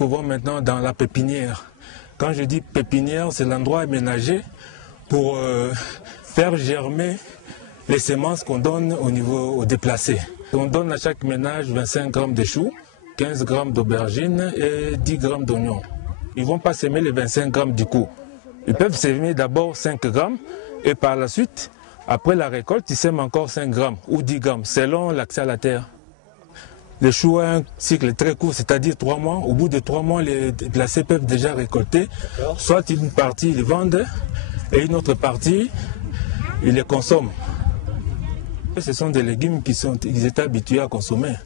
trouvons maintenant dans la pépinière. Quand je dis pépinière, c'est l'endroit aménagé pour faire germer les semences qu'on donne aux déplacés. On donne à chaque ménage 25 grammes de choux, 15 grammes d'aubergines et 10 grammes d'oignons. Ils ne vont pas s'aimer les 25 grammes du coup. Ils peuvent s'aimer d'abord 5 grammes et par la suite, après la récolte, ils sèment encore 5 grammes ou 10 grammes selon l'accès à la terre. Les choux ont un cycle très court, c'est-à-dire 3 mois. Au bout de 3 mois, les déplacés peuvent déjà récolter. Soit une partie, ils les vendent et une autre partie, ils les consomment. Ce sont des légumes qu'ils étaient habitués à consommer,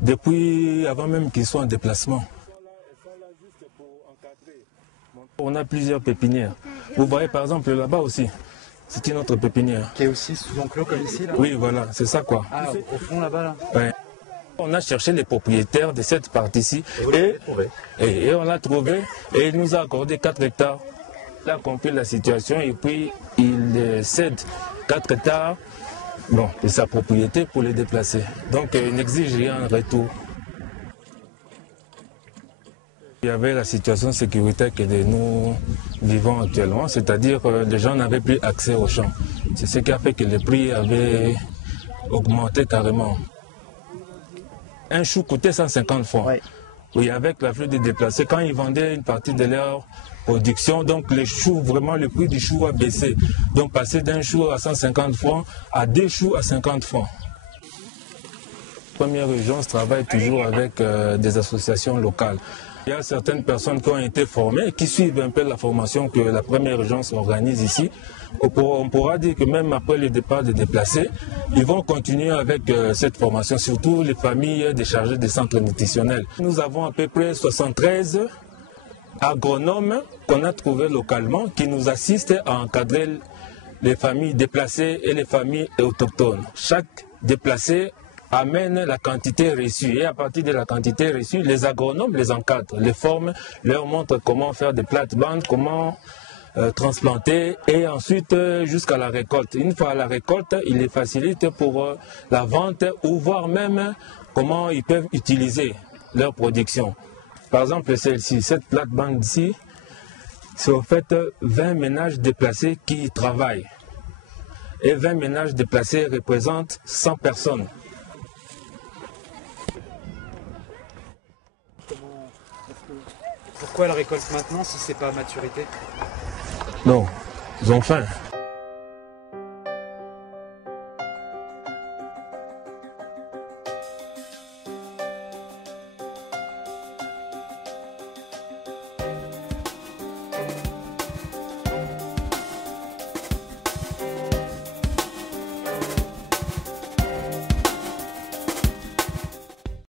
depuis avant même qu'ils soient en déplacement. On a plusieurs pépinières. Vous voyez par exemple là-bas aussi, c'est une autre pépinière. Qui est aussi sous enclos comme ici là? Oui, voilà, c'est ça quoi. Ah, au fond là-bas là, Ouais. On a cherché les propriétaires de cette partie-ci et on l'a trouvé et il nous a accordé 4 hectares. Il a compris la situation et puis il cède 4 hectares de sa propriété pour les déplacer. Donc il n'exige rien en retour. Il y avait la situation sécuritaire que nous vivons actuellement, c'est-à-dire que les gens n'avaient plus accès aux champs. C'est ce qui a fait que les prix avaient augmenté carrément. Un chou coûtait 150 francs. ouais. Oui, avec la flux des déplacés, quand ils vendaient une partie de leur production, donc les choux, vraiment le prix du chou a baissé. Donc passer d'un chou à 150 francs à 2 choux à 50 francs. La première urgence travaille toujours avec des associations locales. Il y a certaines personnes qui ont été formées, qui suivent un peu la formation que la première urgence organise ici. On pourra dire que même après le départ des déplacés, ils vont continuer avec cette formation, surtout les familles déchargées des centres nutritionnels. Nous avons à peu près 73 agronomes qu'on a trouvés localement qui nous assistent à encadrer les familles déplacées et les familles autochtones. Chaque déplacé amène la quantité reçue et à partir de la quantité reçue, les agronomes les encadrent, les forment, leur montrent comment faire des plates-bandes, comment transplanter et ensuite jusqu'à la récolte. Une fois à la récolte, ils les facilitent pour la vente ou voir même comment ils peuvent utiliser leur production. Par exemple, celle-ci, cette plate-bande ici, c'est en fait 20 ménages déplacés qui y travaillent. Et 20 ménages déplacés représentent 100 personnes. Pourquoi la récolte maintenant si c'est pas à maturité? Non, ils ont faim.